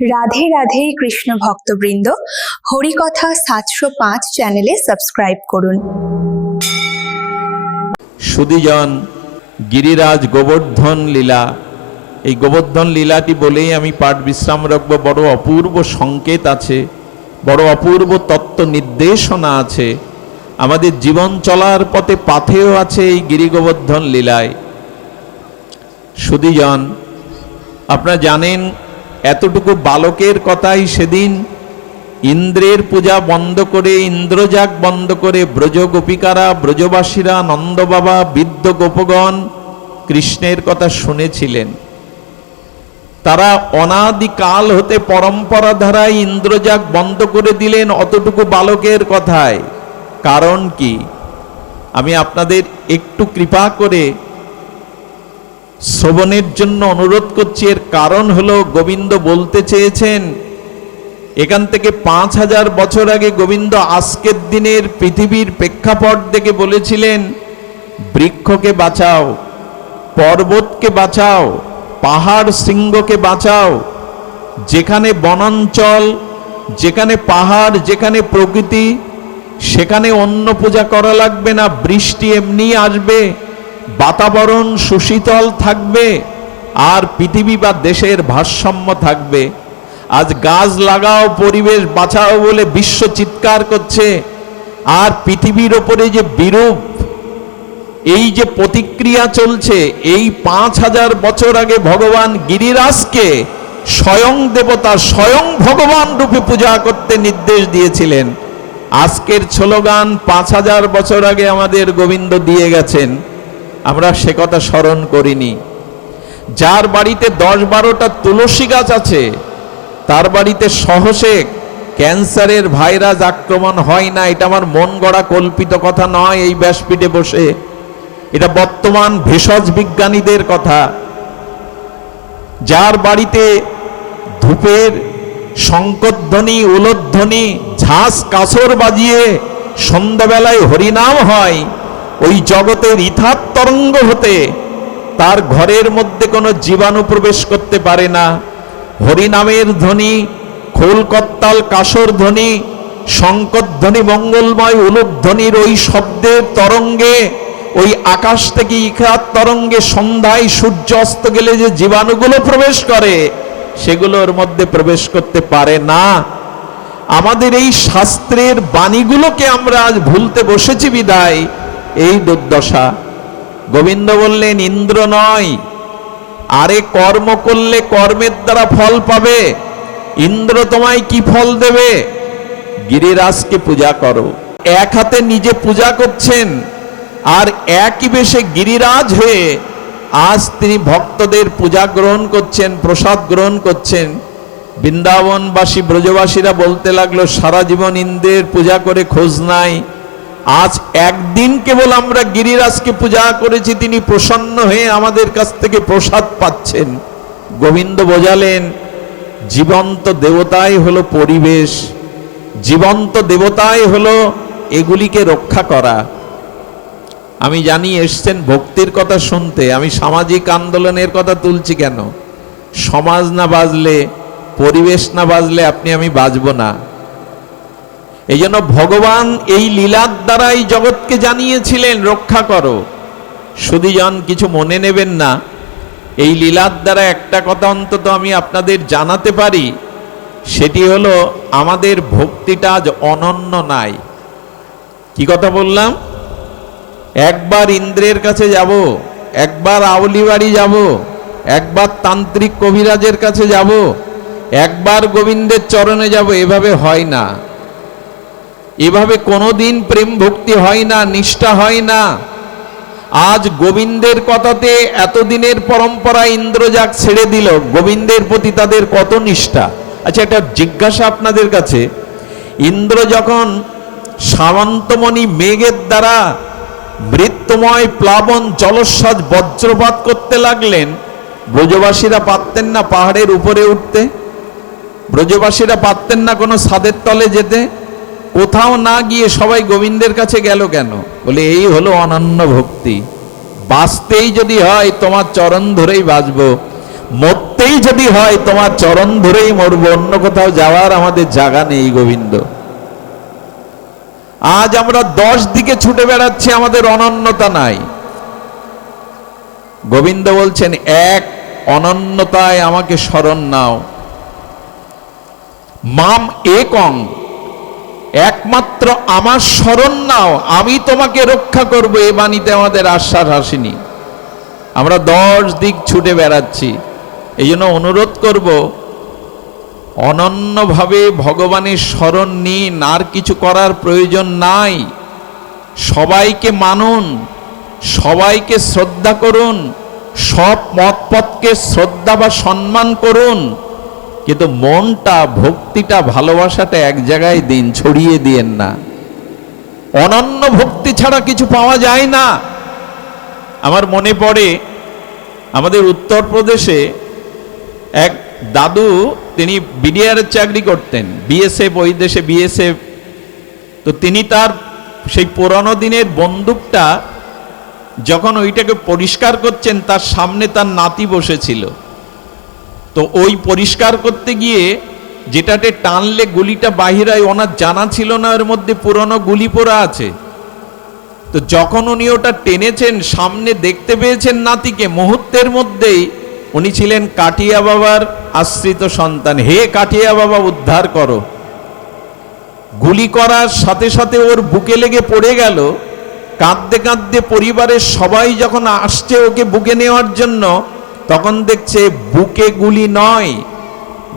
রাধে রাধে কৃষ্ণ ভক্তবৃন্দ, হরিকথা সাতশো পাঁচ চ্যানেলে সাবস্ক্রাইব করুন। সুদীজন গিরিরাজ গোবর্ধন লীলা। এই গোবর্ধন লীলাটি বলেই আমি পাঠ বিশ্রাম রাখব বড় অপূর্ব সংকেত আছে, বড় অপূর্ব তত্ত্ব নির্দেশনা আছে। আমাদের জীবন চলার পথে পাথেও আছে এই গিরি গোবর্ধন লীলায়। সুদীজন, আপনারা জানেন এতটুকু বালকের কথাই সেদিন ইন্দ্রের পূজা বন্ধ করে, ইন্দ্রজাগ বন্ধ করে, ব্রজ গোপিকারা, ব্রজবাসীরা নন্দবাবা বৃদ্ধ গোপগণ কৃষ্ণের কথা শুনেছিলেন। তারা অনাদিকাল হতে পরম্পরা ধারায় ইন্দ্রজাগ বন্ধ করে দিলেন অতটুকু বালকের কথায়। কারণ কি? আমি আপনাদের একটু কৃপা করে শ্রবণের জন্য অনুরোধ করছি, এর কারণ হলো গোবিন্দ বলতে চেয়েছেন, এখান থেকে পাঁচ হাজার বছর আগে গোবিন্দ আজকের দিনের পৃথিবীর প্রেক্ষাপট দেখে বলেছিলেন, বৃক্ষকে বাঁচাও, পর্বতকে বাঁচাও, পাহাড় শৃঙ্গকে বাঁচাও, যেখানে বনাঞ্চল, যেখানে পাহাড়, যেখানে প্রকৃতি, সেখানে অন্য পূজা করা লাগবে না, বৃষ্টি এমনি আসবে বাতাবরণ সুশীতল থাকবে আর পৃথিবী বা দেশের ভারসাম্য থাকবে। আজ গাছ লাগাও, পরিবেশ বাঁচাও বলে বিশ্ব চিৎকার করছে। আর পৃথিবীর ওপরে যে বিরূপ, এই যে প্রতিক্রিয়া চলছে, এই পাঁচ হাজার বছর আগে ভগবান গিরিরাজকে স্বয়ং দেবতা, স্বয়ং ভগবান রূপে পূজা করতে নির্দেশ দিয়েছিলেন। আজকের স্লোগান, পাঁচ হাজার বছর আগে আমাদের গোবিন্দ দিয়ে গেছেন। আমরা সে কথা স্মরণ করিনি। যার বাড়িতে দশ বারোটা তুলসী গাছ আছে, তার বাড়িতে সহসে ক্যান্সারের ভাইরাস আক্রমণ হয় না, এটা আমার মন গড়া কল্পিত কথা নয় এই ব্যাসপীঠে বসে। এটা বর্তমান ভেষজ বিজ্ঞানীদের কথা। যার বাড়িতে ধূপের শঙ্করধ্বনি উলোধ্বনি ঝাঁস কাছর বাজিয়ে সন্ধ্যাবেলায় হরিনাম হয় ওই জগতের ইথার তরঙ্গ হতে তার ঘরের মধ্যে কোনো জীবাণু প্রবেশ করতে পারে না। হরিনামের ধ্বনি, খোলকত্তাল কাসর ধ্বনি শঙ্করধ্বনি মঙ্গলময় উলুধ্বনির ওই শব্দের তরঙ্গে, ওই আকাশ থেকে ইখাত তরঙ্গে সন্ধ্যায় সূর্য অস্ত গেলে যে জীবাণুগুলো প্রবেশ করে, সেগুলোর মধ্যে প্রবেশ করতে পারে না। আমাদের এই শাস্ত্রের বাণীগুলোকে আমরা আজ ভুলতে বসেছি বিদায়। এই দুর্দশা। গোবিন্দ বললেন, ইন্দ্র নয়। আরে কর্ম করলে কর্মের দ্বারা ফল পাবে। ইন্দ্র তোমায় কি ফল দেবে? গিরিরাজকে পূজা করো। এক হাতে নিজে পূজা করছেন, আর একই বেশে গিরিরাজ হয়ে আজ তিনি ভক্তদের পূজা গ্রহণ করছেন, প্রসাদ গ্রহণ করছেন। বৃন্দাবনবাসী ব্রজবাসীরা বলতে লাগল, সারা জীবন ইন্দ্রের পূজা করে খোঁজ নাই। আজ একদিন কেবল আমরা গিরিরাজকে পূজা করেছি, তিনি প্রসন্ন হয়ে আমাদের কাছ থেকে প্রসাদ পাচ্ছেন। গোবিন্দ বোঝালেন, জীবন্ত দেবতাই হলো পরিবেশ, জীবন্ত দেবতাই হলো এগুলিকে রক্ষা করা। আমি জানি এসছেন ভক্তির কথা শুনতে, আমি সামাজিক আন্দোলনের কথা তুলছি কেন? সমাজ না বাজলে, পরিবেশ না বাজলে আপনি আমি বাজব না। এই জন্য ভগবান এই লীলার দ্বারাই জগৎকে জানিয়েছিলেন, রক্ষা করো। শুধু সুদীজন কিছু মনে নেবেন না। এই লীলার দ্বারা একটা কথা অন্তত আমি আপনাদের জানাতে পারি। সেটি হলো, আমাদের ভক্তিটা আজ অনন্য নাই। কি কথা বললাম? একবার ইন্দ্রের কাছে যাব, একবার আউলি বাড়ি যাব, একবার তান্ত্রিক কবিরাজের কাছে যাব, একবার গোবিন্দের চরণে যাব, এভাবে হয় না। এভাবে কোনোদিন প্রেম ভক্তি হয় না, নিষ্ঠা হয় না। আজ গোবিন্দের কথাতে এতদিনের পরম্পরা ইন্দ্রজাগ ছেড়ে দিল। গোবিন্দের প্রতি তাদের কত নিষ্ঠা। আচ্ছা একটা জিজ্ঞাসা আপনাদের কাছে। ইন্দ্র যখন সামন্তমণি মেঘের দ্বারা মৃত্যুময় প্লাবন জলস্বাদ বজ্রপাত করতে লাগলেন, ব্রজবাসীরা পারতেন না পাহাড়ের উপরে উঠতে? ব্রজবাসীরা পারতেন না কোনো সাদের তলে যেতে? কোথাও না গিয়ে সবাই গোবিন্দের কাছে গেল কেন? বলে, এই হলো অনন্য ভক্তি। বাঁচতেই যদি হয়, তোমার চরণ ধরেই বাঁচবো। মরতে মরতেই যদি হয়, তোমার চরণ ধরেই মরব। অন্য কোথাও যাওয়ার আমাদের জায়গা নেই, গোবিন্দ। আজ আমরা দশ দিকে ছুটে বেড়াচ্ছি, আমাদের অনন্যতা নাই। গোবিন্দ বলছেন, এক অনন্যতায় আমাকে স্মরণ নাও। মাম একং একমাত্র আমার স্মরণ নাও, আমি তোমাকে রক্ষা করব, এ বাণীতে আমাদের আশ্বাস আসেনি। আমরা দশ দিক ছুটে বেড়াচ্ছি, এই জন্য অনুরোধ করব, অনন্যভাবে ভগবানের স্মরণ নিন, আর কিছু করার প্রয়োজন নাই। সবাইকে মানুন, সবাইকে শ্রদ্ধা করুন, সব মতপথকে শ্রদ্ধা বা সম্মান করুন। কিন্তু মনটা, ভক্তিটা, ভালোবাসাটা এক জায়গায় দিন, ছড়িয়ে দিয়েন না। অনন্য ভক্তি ছাড়া কিছু পাওয়া যায় না। আমার মনে পড়ে, আমাদের উত্তরপ্রদেশে এক দাদু, তিনি বিডিআরের চাকরি করতেন, বিএসএফ, ওই দেশে বিএসএফ। তো তিনি তার সেই পুরানো দিনের বন্দুকটা যখন ওইটাকে পরিষ্কার করছেন, তার সামনে তার নাতি বসেছিল। তো ওই পরিষ্কার করতে গিয়ে যেটাতে টানলে গুলিটা বাহিরায় ওনার জানা ছিল না ওর মধ্যে পুরনো গুলি পোড়া আছে। তো যখন উনি ওটা টেনেছেন, সামনে দেখতে পেয়েছেন নাতিকে, মুহূর্তের মধ্যেই উনি ছিলেন কাটিয়া বাবার আশ্রিত সন্তান। হে কাটিয়া বাবা, উদ্ধার করো। গুলি করার সাথে সাথে ওর বুকে লেগে পড়ে গেল। কাঁদতে কাঁদতে পরিবারের সবাই যখন আসছে ওকে বুকে নেওয়ার জন্য তখন দেখছে বুকে গুলি নয়,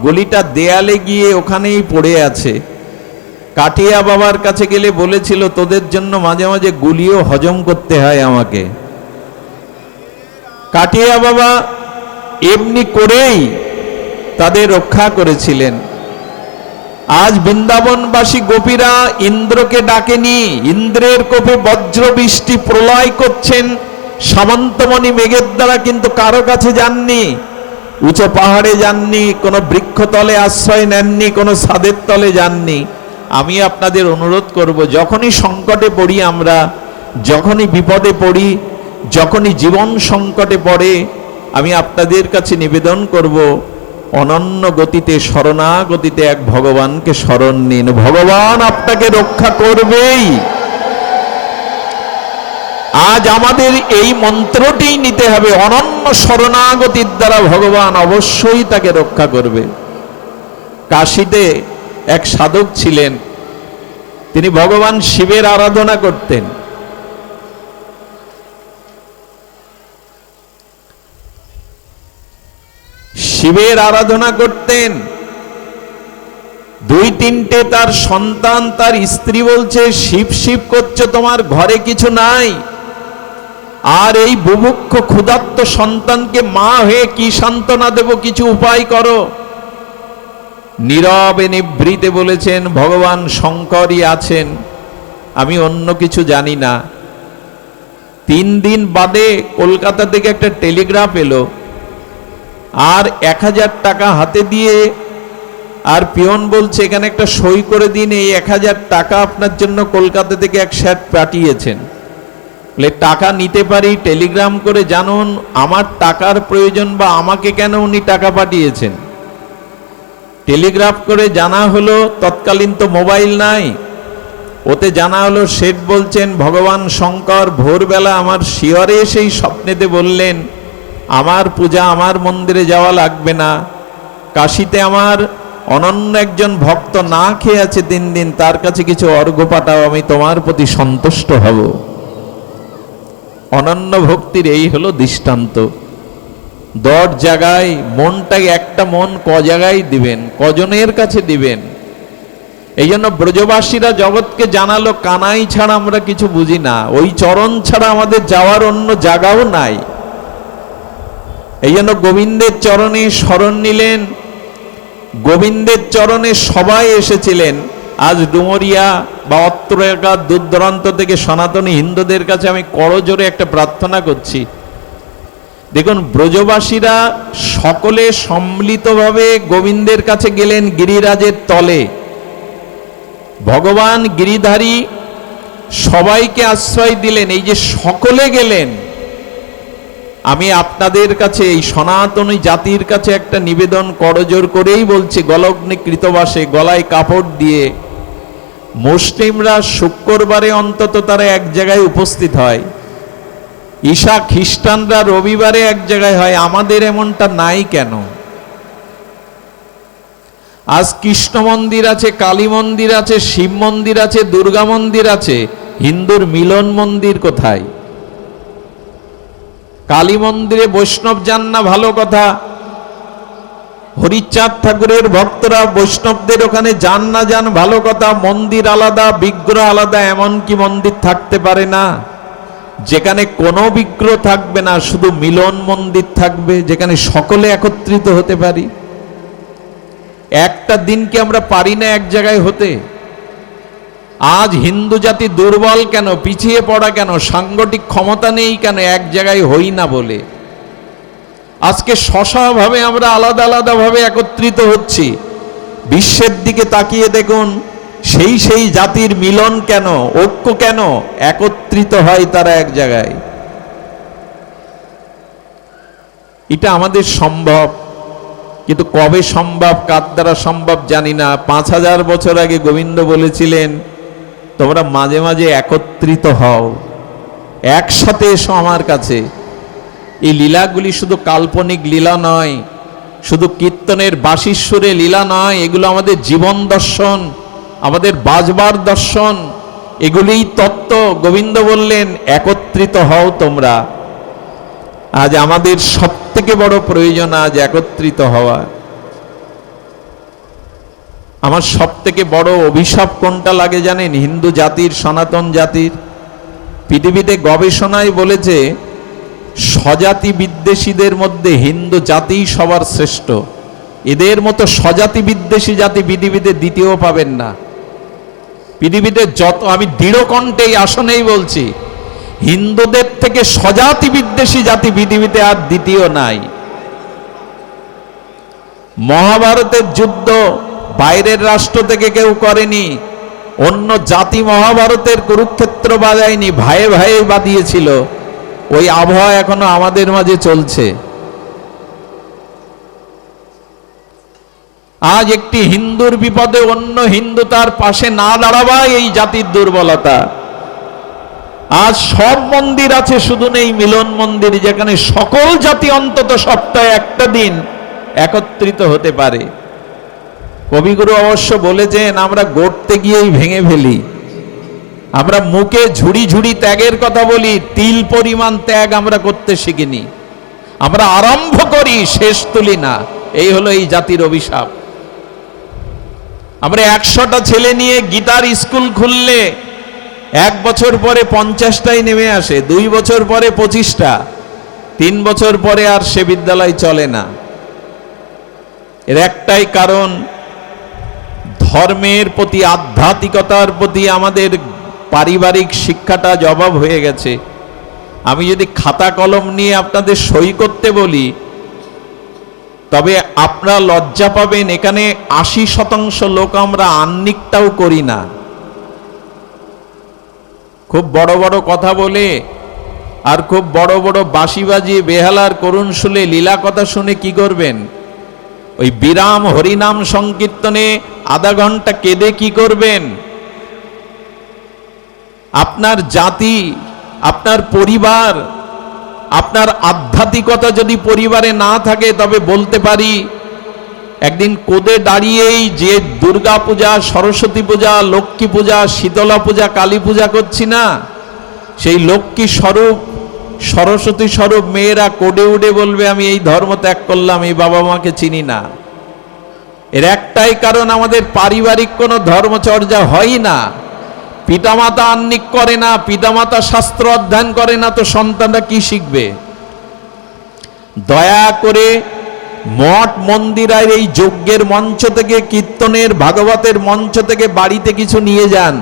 গুলিটা দেয়ালে গিয়ে ওখানেই পড়ে আছে। কাটিয়া বাবার কাছে গেলে বলেছিল, তোদের জন্য মাঝে মাঝে গুলিও হজম করতে হয় আমাকে। কাটিয়া বাবা এমনি করেই তাদের রক্ষা করেছিলেন। আজ বৃন্দাবনবাসী গোপীরা ইন্দ্রকে ডাকেনি, ইন্দ্রের কোপে বজ্র বৃষ্টি প্রলয় করছেন সামন্তমণি মেঘের দ্বারা কিন্তু কারও কাছে যাননি, উঁচু পাহাড়ে যাননি, কোনো বৃক্ষতলে আশ্রয় নেননি, কোনো ছাদের তলে যাননি। আমি আপনাদের অনুরোধ করব, যখনই সংকটে পড়ি আমরা, যখনই বিপদে পড়ি, যখনই জীবন সংকটে পড়ে, আমি আপনাদের কাছে নিবেদন করব, অনন্য গতিতে, শরণাগতিতে এক ভগবানকে স্মরণ নিন। ভগবান আপনাকে রক্ষা করবেই। আজ আমাদের এই মন্ত্রটি নিতে হবে। অনন্য শরণাগতির দ্বারা ভগবান অবশ্যই তাকে রক্ষা করবে। কাশিতে এক সাধক ছিলেন। তিনি ভগবান শিবের আরাধনা করতেন। শিবের আরাধনা করতেন। দুই তিনটে তার সন্তান, তার স্ত্রী বলছে, শিব শিব করছ, তোমার ঘরে কিছু নাই? আর এই বুভুক্ষ ক্ষুধার্ত সন্তানকে মা হয়ে কি সান্ত্বনা দেব, কিছু উপায় করো। নীরবে নিভৃতে বলেছেন, ভগবান শঙ্করই আছেন, আমি অন্য কিছু জানি না। তিন দিন বাদে কলকাতা থেকে একটা টেলিগ্রাফ এলো, আর এক হাজার টাকা হাতে দিয়ে, আর পিয়ন বলছে, এখানে একটা সই করে দিন, এই এক হাজার টাকা আপনার জন্য কলকাতা থেকে এক শ্যাট পাঠিয়েছেন। টাকা নিতে পারি, টেলিগ্রাম করে জানুন আমার টাকার প্রয়োজন বা আমাকে কেন উনি টাকা পাঠিয়েছেন। টেলিগ্রাফ করে জানা হলো তৎকালীন তো মোবাইল নাই। ওতে জানা হলো শেঠ বলছেন, ভগবান শঙ্কর, ভোরবেলা আমার শিয়রে সেই স্বপ্নেতে বললেন, আমার পূজা আমার মন্দিরে যাওয়া লাগবে না। কাশিতে আমার অনন্য একজন ভক্ত না খেয়ে আছে দিন দিন, তার কাছে কিছু অর্ঘ্য পাঠাও, আমি তোমার প্রতি সন্তুষ্ট হব। অনন্য ভক্তির এই হলো দৃষ্টান্ত। দশ জায়গায় মনটাই একটা মন ক জায়গায় দিবেন, কজনের কাছে দিবেন। এই জন্য ব্রজবাসীরা জগৎকে জানালো, কানাই ছাড়া আমরা কিছু বুঝি না, ওই চরণ ছাড়া আমাদের যাওয়ার অন্য জায়গাও নাই। এই জন্য গোবিন্দের চরণে স্মরণ নিলেন, গোবিন্দের চরণে সবাই এসেছিলেন। আজ ডুমরিয়া বা অত্র এলাকার দূর থেকে সনাতনী হিন্দুদের কাছে আমি করজোরে একটা প্রার্থনা করছি। দেখুন, ব্রজবাসীরা সকলে সম্মিলিতভাবে গোবিন্দের কাছে গেলেন গিরিরাজের তলে। ভগবান গিরিধারী সবাইকে আশ্রয় দিলেন, এই যে সকলে গেলেন। আমি আপনাদের কাছে, এই সনাতনী জাতির কাছে একটা নিবেদন করজোর করেই বলছি গলগ্নে কৃতবাসে গলায় কাপড় দিয়ে মুসলিমরা শুক্রবারে অন্তত তারা এক জায়গায় উপস্থিত হয়। ঈশা খ্রিস্টানরা রবিবারে এক জায়গায় হয়, আমাদের এমনটা নাই কেন? আজ কৃষ্ণ মন্দির আছে, কালী মন্দির আছে, শিব মন্দির আছে, দুর্গা মন্দির আছে, হিন্দুর মিলন মন্দির কোথায়? কালী মন্দিরে বৈষ্ণব যান না, ভালো কথা। হরিচাঁদ ঠাকুরের ভক্তরা, বৈষ্ণবদের ওখানে যান না যান, ভালো কথা, মন্দির আলাদা, বিগ্রহ আলাদা এমন কি মন্দির থাকতে পারে না। যেখানে কোনো বিগ্রহ থাকবে না, শুধু মিলন মন্দির থাকবে, যেখানে সকলে একত্রিত হতে পারি। একটা দিনকে আমরা পারি না এক জায়গায় হতে? আজ হিন্দু জাতি দুর্বল কেন, পিছিয়ে পড়া কেন সাংগঠিক ক্ষমতা নেই কেন, এক জায়গায় হই না বলে? আজকে ভাবে আমরা আলাদা আলাদাভাবে একত্রিত হচ্ছি। বিশ্বের দিকে তাকিয়ে দেখুন, সেই সেই জাতির মিলন কেন, ঐক্য কেন একত্রিত হয় তারা এক জায়গায়? এটা আমাদের সম্ভব, কিন্তু কবে সম্ভব, কার দ্বারা সম্ভব জানি না। পাঁচ হাজার বছর আগে গোবিন্দ বলেছিলেন, তোমরা মাঝে মাঝে একত্রিত হও, একসাথে এসো আমার কাছে। এই লীলাগুলি শুধু কাল্পনিক লীলা নয়, শুধু কীর্তনের বাসিস্বরে লীলা নয়, এগুলো আমাদের জীবন দর্শন, আমাদের বাজবার দর্শন, এগুলিই তত্ত্ব। গোবিন্দ বললেন, একত্রিত হও তোমরা। আজ আমাদের সব থেকে বড় প্রয়োজন আজ একত্রিত হওয়া। আমার সব থেকে বড় অভিশাপ কোনটা লাগে জানেন? হিন্দু জাতির, সনাতন জাতির। পৃথিবীতে গবেষণায় বলেছে স্বজাতি বিদ্বেষীদের মধ্যে হিন্দু জাতিই সবার শ্রেষ্ঠ। এদের মতো স্বজাতি বিদ্বেষী জাতি পৃথিবীতে দ্বিতীয় পাবেন না। পৃথিবীতে যত, আমি দৃঢ় কণ্ঠে আসনেই বলছি, হিন্দুদের থেকে স্বজাতি বিদ্বেষী জাতি পৃথিবীতে আর দ্বিতীয় নাই। মহাভারতের যুদ্ধ বাইরের রাষ্ট্র থেকে কেউ করেনি, অন্য জাতি মহাভারতের কুরুক্ষেত্র বাজায়নি ভাইয়ে ভাইয়ে বাদিয়েছিল ওই আবহাওয়া এখনও আমাদের মাঝে চলছে। আজ একটি হিন্দুর বিপদে অন্য হিন্দু তার পাশে না দাঁড়াবাই এই জাতির দুর্বলতা। আজ সব মন্দির আছে, শুধু নেই মিলন মন্দির, যেখানে সকল জাতি অন্তত সপ্তাহে একটা দিন একত্রিত হতে পারে। কবিগুরু অবশ্য বলেছেন, আমরা গড়তে গিয়েই ভেঙে ফেলি। আমরা মুখে ঝুড়ি ঝুড়ি ত্যাগের কথা বলি, তিল পরিমাণ ত্যাগ আমরা করতে শিখিনি। আমরা আরম্ভ করি, শেষ তুলি না। এই হলো এই জাতির অভিশাপ। আমরা একশোটা ছেলে নিয়ে গিটার স্কুল খুললে এক বছর পরে পঞ্চাশটাই নেমে আসে, দুই বছর পরে পঁচিশটা, তিন বছর পরে আর সে বিদ্যালয় চলে না। এর একটাই কারণ, ধর্মের প্রতি আধ্যাত্মিকতার প্রতি আমাদের পারিবারিক শিক্ষাটা জবাব হয়ে গেছে। আমি যদি খাতা কলম নিয়ে আপনাদের সই করতে বলি, তবে আপনারা লজ্জা পাবেন, এখানে আশি শতাংশ লোক আমরা আন্নিকটাও করি না। খুব বড় বড় কথা বলে, আর খুব বড় বড় বাঁশি বাজিয়ে বেহালার করুণ শুনে লীলা কথা শুনে কি করবেন? ওই বিরাম হরিনাম সংকীর্তনে আধা ঘণ্টা কেঁদে কি করবেন? আপনার জাতি, আপনার পরিবার, আপনার আধ্যাত্মিকতা যদি পরিবারে না থাকে, তবে বলতে পারি, একদিন কোদে দাঁড়িয়েই যে দুর্গা পূজা, সরস্বতী পূজা, লক্ষ্মী পূজা, শীতলা পূজা, কালী পূজা করছি না, সেই লক্ষ্মী স্বরূপ, সরস্বতী স্বরূপ মেয়েরা কোডে উডে বলবে, আমি এই ধর্ম ত্যাগ করলাম, এই বাবা মাকে চিনি না। এর একটাই কারণ, আমাদের পারিবারিক কোনো ধর্মচর্যা হয় না। পিতামাতা আন্নিক করে না, পিতামাতা শাস্ত্র অধ্যয়ন করে না, তো সন্তানরা কি শিখবে? দয়া করে মঠ মন্দিরের এই যজ্ঞের মঞ্চ থেকে, কীর্তনের, ভাগবতের মঞ্চ থেকে বাড়িতে কিছু নিয়ে যান।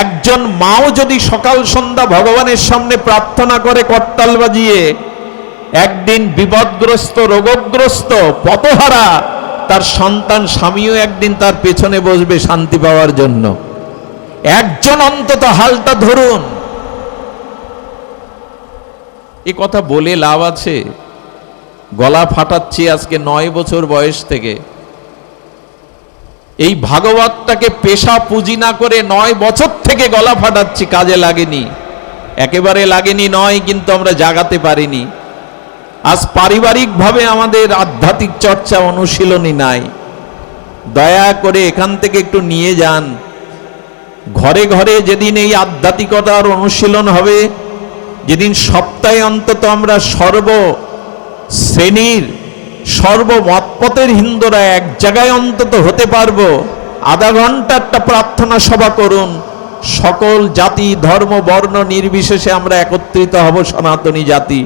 একজন মাও যদি সকাল সন্ধ্যা ভগবানের সামনে প্রার্থনা করে করতাল বাজিয়ে, একদিন বিপদগ্রস্ত, রোগগ্রস্ত পতহারা তার সন্তান স্বামীও একদিন তার পেছনে বসবে শান্তি পাওয়ার জন্য। একজন অন্তত হালটা ধরুন। এ কথা বলে লাভ আছে। গলা ফাটাচ্ছি আজকে নয় বছর বয়স থেকে। এই ভাগবতটাকে পেশা পুঁজি না করে নয় বছর থেকে গলা ফাটাচ্ছি, কাজে লাগেনি। একেবারে লাগেনি নয়, কিন্তু আমরা জাগাতে পারিনি। আজ পারিবারিকভাবে আমাদের আধ্যাত্মিক চর্চা অনুশীলনী নাই। দয়া করে এখান থেকে একটু নিয়ে যান। ঘরে ঘরে যেদিন এই আধ্যাত্মিকতার অনুশীলন হবে, যেদিন সপ্তাহে অন্তত আমরা সর্ব শ্রেণির সর্বমতপথের হিন্দুরা এক জায়গায় অন্তত হতে পারব, আধা ঘণ্টা একটা প্রার্থনা সভা করুন। সকল জাতি, ধর্ম, বর্ণ নির্বিশেষে আমরা একত্রিত হব সনাতনী জাতি।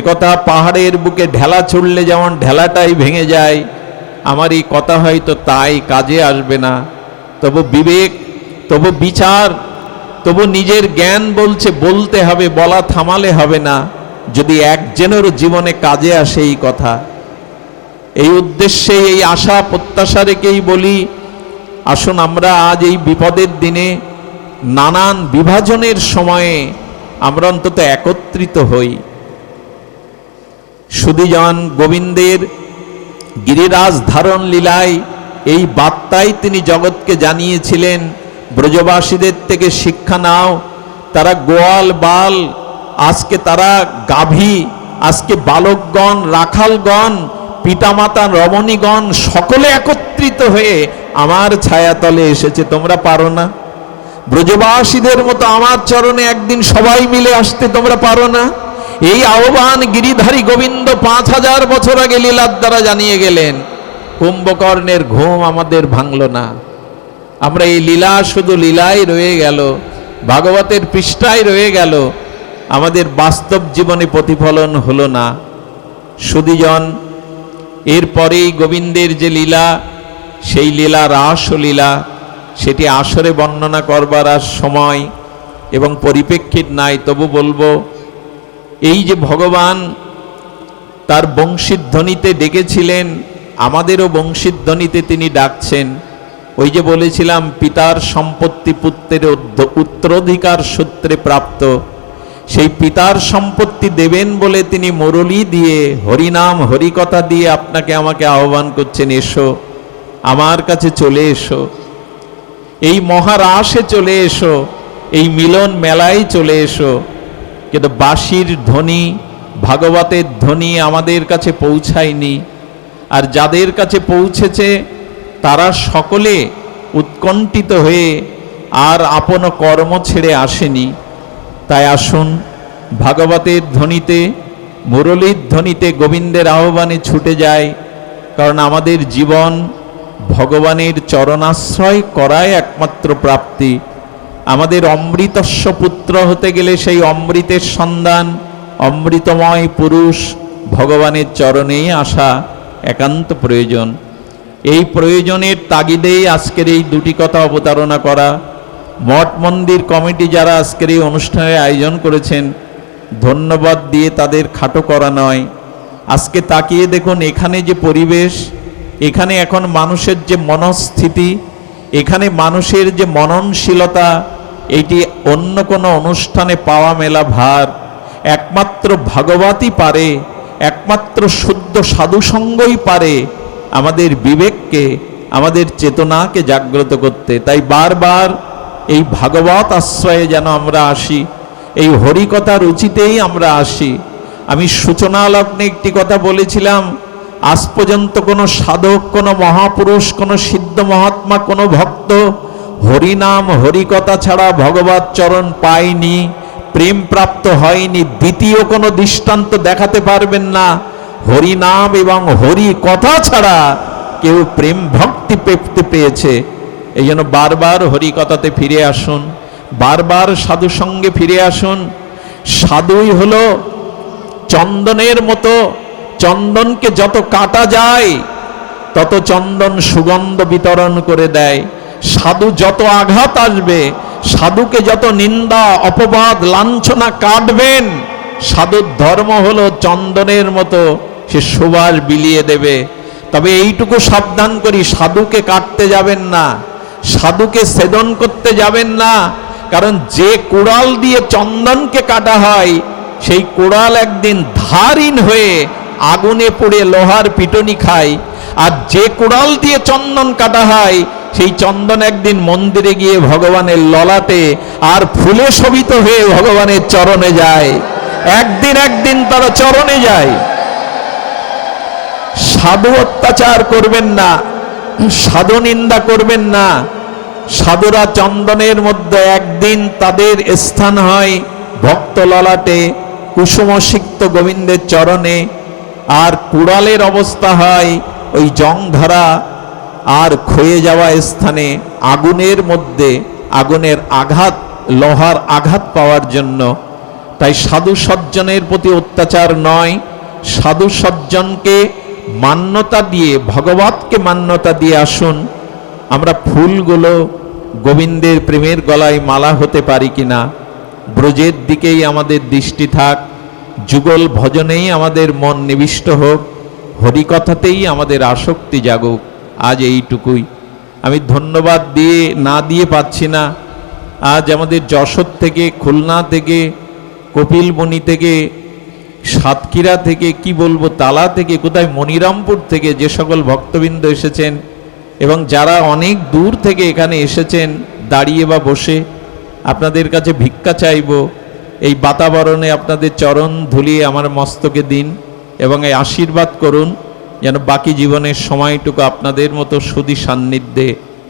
একথা পাহাড়ের বুকে ঢেলা ছুড়লে যেমন ঢেলাটাই ভেঙে যায় আমার এই কথা হয়তো তাই কাজে আসবে না। তবু বিবেক তবু বিচার, তবু নিজের জ্ঞান বলছে, বলতে হবে, বলা থামালে হবে না, যদি একজনেরও জীবনে কাজে আসে এই কথা। এই উদ্দেশ্যে, এই আশা প্রত্যাশা রেখেই বলি, আসুন আমরা আজ এই বিপদের দিনে নানান বিভাজনের সময়ে আমরা অন্তত একত্রিত হই। সুদীজন গোবিন্দের গিরিরাজ ধারণ লীলায় এই বার্তাই তিনি জগৎকে জানিয়েছিলেন ব্রজবাসীদের থেকে শিক্ষা নাও। তারা গোয়াল বাল, আজকে তারা গাভী, আজকে বালকগণ, রাখালগণ, পিতামাতা, রমণীগণ সকলে একত্রিত হয়ে আমার ছায়াতলে এসেছে। তোমরা পারো না। ব্রজবাসীদের মতো আমার চরণে একদিন সবাই মিলে আসতে তোমরা পারো না। এই আহ্বান গিরিধারী গোবিন্দ পাঁচ হাজার বছর আগে লীলার দ্বারা জানিয়ে গেলেন, কুম্ভকর্ণের ঘুম আমাদের ভাঙল না। আমরা এই লীলা শুধু লীলাই রয়ে গেল, ভাগবতের পৃষ্ঠায় রয়ে গেল, আমাদের বাস্তব জীবনে প্রতিফলন হলো না। সুদীজন, এরপরেই গোবিন্দের যে লীলা, সেই লীলা রাস লীলা, সেটি আসরে বর্ণনা করবার আর সময় এবং পরিপ্রেক্ষিত নাই। তবু বলব, এই যে ভগবান তার বংশীধ্বনিতে ডেকেছিলেন, আমাদেরও বংশীধ্বনিতে তিনি ডাকছেন। ওই যে বলেছিলাম, পিতার সম্পত্তি পুত্রের উত্তরাধিকার সূত্রে প্রাপ্ত। সেই পিতার সম্পত্তি দেবেন বলে তিনি মুরলি দিয়ে, হরিনাম, হরিকথা দিয়ে আপনাকে আমাকে আহ্বান করছেন, এসো। আমার কাছে চলে এসো। এই মহারাসে চলে এসো। এই মিলন মেলায় চলে এসো। কিন্তু বাঁশির ধ্বনি, ভাগবতের ধ্বনি আমাদের কাছে পৌঁছায়নি। আর যাদের কাছে পৌঁছেছে তারা সকলে উৎকণ্ঠিত হয়ে আর আপন কর্ম ছেড়ে আসেনি। তাই আসুন, ভাগবতের ধ্বনিতে, মুরলীর ধ্বনিতে গোবিন্দের আহ্বানে ছুটে যায় কারণ আমাদের জীবন ভগবানের চরণাশ্রয় করাই একমাত্র প্রাপ্তি। আমাদের অমৃতস্ব পুত্র হতে গেলে সেই অমৃতের সন্ধান, অমৃতময় পুরুষ ভগবানের চরণেই আসা একান্ত প্রয়োজন। এই প্রয়োজনের তাগিদেই আজকের এই দুটি কথা অবতারণা করা। মঠ মন্দির কমিটি যারা আজকের এই অনুষ্ঠানের আয়োজন করেছেন, ধন্যবাদ দিয়ে তাদের খাটো করা নয়। আজকে তাকিয়ে দেখুন এখানে যে পরিবেশ, এখানে এখন মানুষের যে মনস্থিতি, এখানে মানুষের যে মননশীলতা, এটি অন্য কোনো অনুষ্ঠানে পাওয়া মেলা ভার। একমাত্র ভাগবতই পারে, একমাত্র শুদ্ধ সাধুসঙ্গই পারে। আমাদের বিবেককে, আমাদের চেতনাকে জাগ্রত করতে। তাই বারবার এই ভাগবত আশ্রয়ে যেন আমরা আসি, এই হরিকথার উচিতেই আমরা আসি। আমি সূচনা লগ্নে একটি কথা বলেছিলাম, আজ পর্যন্ত কোনো সাধক, কোনো মহাপুরুষ, কোনো সিদ্ধ মহাত্মা, কোনো ভক্ত হরিনাম, হরিকথা ছাড়া ভগবত চরণ পায়নি, প্রেম প্রাপ্ত হয়নি, দ্বিতীয় কোনো দৃষ্টান্ত দেখাতে পারবেন না। হরিনাম এবং হরি কথা ছাড়া কেউ প্রেম ভক্তি পেতে পেয়েছে। এই জন্য বারবার হরিকথাতে ফিরে আসুন, বারবার সাধু সঙ্গে ফিরে আসুন। সাধুই হলো চন্দনের মতো, চন্দনকে যত কাটা যায়, তত চন্দন সুগন্ধ বিতরণ করে দেয়। সাধু যত আঘাত আসবে, সাধুকে যত নিন্দা, অপবাদ, লাঞ্ছনা কাটবেন, সাধুর ধর্ম হলো চন্দনের মতো। সে সুবাস বিলিয়ে দেবে। তবে এইটুকু সাবধান করি, সাধুকে কাটতে যাবেন না, সাধুকে সেদন করতে যাবেন না, কারণ যে কুড়াল দিয়ে চন্দনকে কাটা হয়, সেই কোড়াল একদিন ধারিন হয়ে আগুনে পড়ে লোহার পিটনি খায়, আর যে কোড়াল দিয়ে চন্দন কাটা হয়, সেই চন্দন একদিন মন্দিরে গিয়ে ভগবানের ললাতে আর ফুলে শোভিত হয়ে ভগবানের চরণে যায়। একদিন একদিন তারা চরণে যায়। সাধু অত্যাচার করবেন না সাধু নিন্দা করবেন না। সাধুরা চন্দনের মধ্যে একদিন তাদের স্থান হয় ভক্ত ললাটে কুসুমসিক্ত গোবিন্দের চরণে। আর কুড়ালের অবস্থা হয় ওই জং ধরা আর ক্ষয়ে যাওয়া স্থানে আগুনের মধ্যে, আগুনের আঘাত, লোহার আঘাত পাওয়ার জন্য। তাই সাধু সজ্জনের প্রতি অত্যাচার নয় সাধু সজ্জনকে মান্যতা দিয়ে ভগবতকে মান্যতা দিয়ে আসুন। আমরা ফুলগুলো গোবিন্দের প্রেমের গলায় মালা হতে পারি কিনা, ব্রজের দিকেই আমাদের দৃষ্টি থাক, যুগল ভজনেই আমাদের মন নিবিষ্ট হোক, হরিকথাতেই আমাদের আসক্তি জাগুক, আজ এইটুকুই। আমি ধন্যবাদ দিয়ে, না দিয়ে পাচ্ছি না। আজ আমাদের যশোর থেকে, খুলনা থেকে, কপিলমণি থেকে সাতক্ষীরা থেকে কি বলব, তালা থেকে কোথায়, মনিরামপুর থেকে যে সকল ভক্তবৃন্দ এসেছেন এবং যারা অনেক দূর থেকে এখানে এসেছেন দাঁড়িয়ে বা বসে, আপনাদের কাছে ভিক্ষা চাইব। এই বাতাবরণে আপনাদের চরণ ধুলিয়ে আমার মস্তকে দিন এবং এই আশীর্বাদ করুন, যেন বাকি জীবনের সময়টুকু আপনাদের মতো সুদী সান্নিধ্যে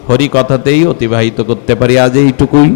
হরি কথাতেই অতিবাহিত করতে পারি। আজ এইটুকুই।